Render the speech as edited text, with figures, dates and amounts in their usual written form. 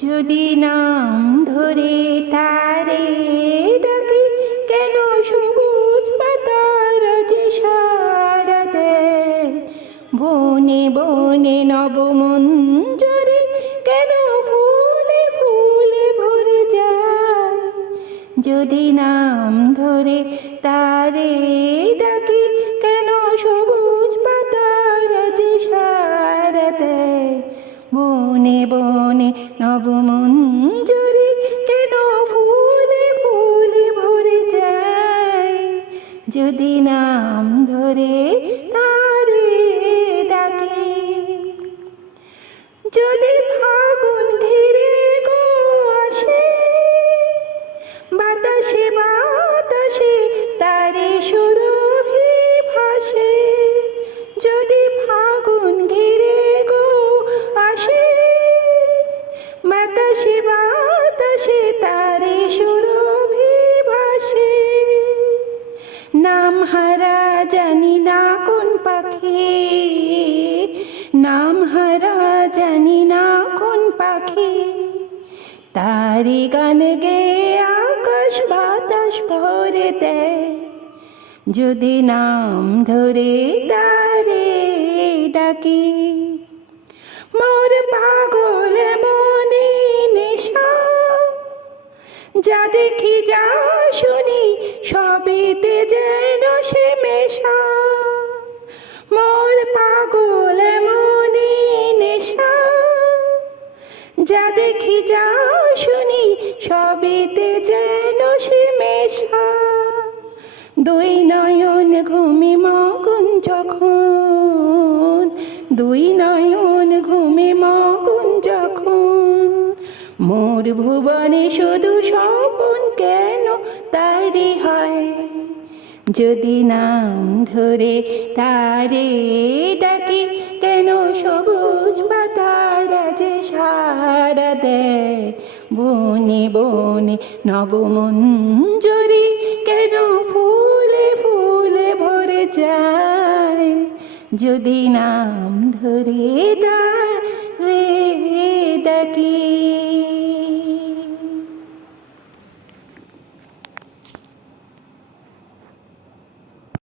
যদি নাম ধরে তারে ডাকি, কেন সবুজ পাতার যে সারা দেয়। বনে বনে নবমঞ্জরে কেন ফুলে ফুলে ভরে যায়। যদি নাম ধরে তারে ডাকি, কেন সবুজ পাতার যে সারা দেয়। বনে বনে নবমঞ্জরি কেন ফুলে ফুলে ভরে যায়। যদি নাম ধরে তারে ডাকে। যদি ফাগুন ঘিরে গো আসে, বাতাসে বাতাসে তারে সুরভি ভাসে। যদি ফাগুন ঘিরে গো আসে, বাতাসে বাতাসে তারে সুরভি ভাসে। নাম হারা জানি না কোন পাখি, নাম হারা জানি না কোন পাখি। তারি গান গে আকাশ বাতাস ভরে দেয়। যদি নাম ধরে তারে ডাকি। মোর পাগল মনে নেশা, যা দেখি যা শুনি সবেতে যেন সে মেশা। মোর পাগল মনে নেশা, যা দেখি যা শুনি সবেতে যেন সে মেশা। দুই নয়ন ঘুমে মগন যখন, দুই নয়ন ঘুমে মগন যখন। মোর ভুবনে শুধু স্বপন কেন তারি হয়। যদি নাম ধরে তারে ডাকি, কেন সবুজ পাতারা যে সারা দেয়। বনে বনে নবমঞ্জরি কেন ফুলে ফুলে ভরে যায়। যদি নাম ধরে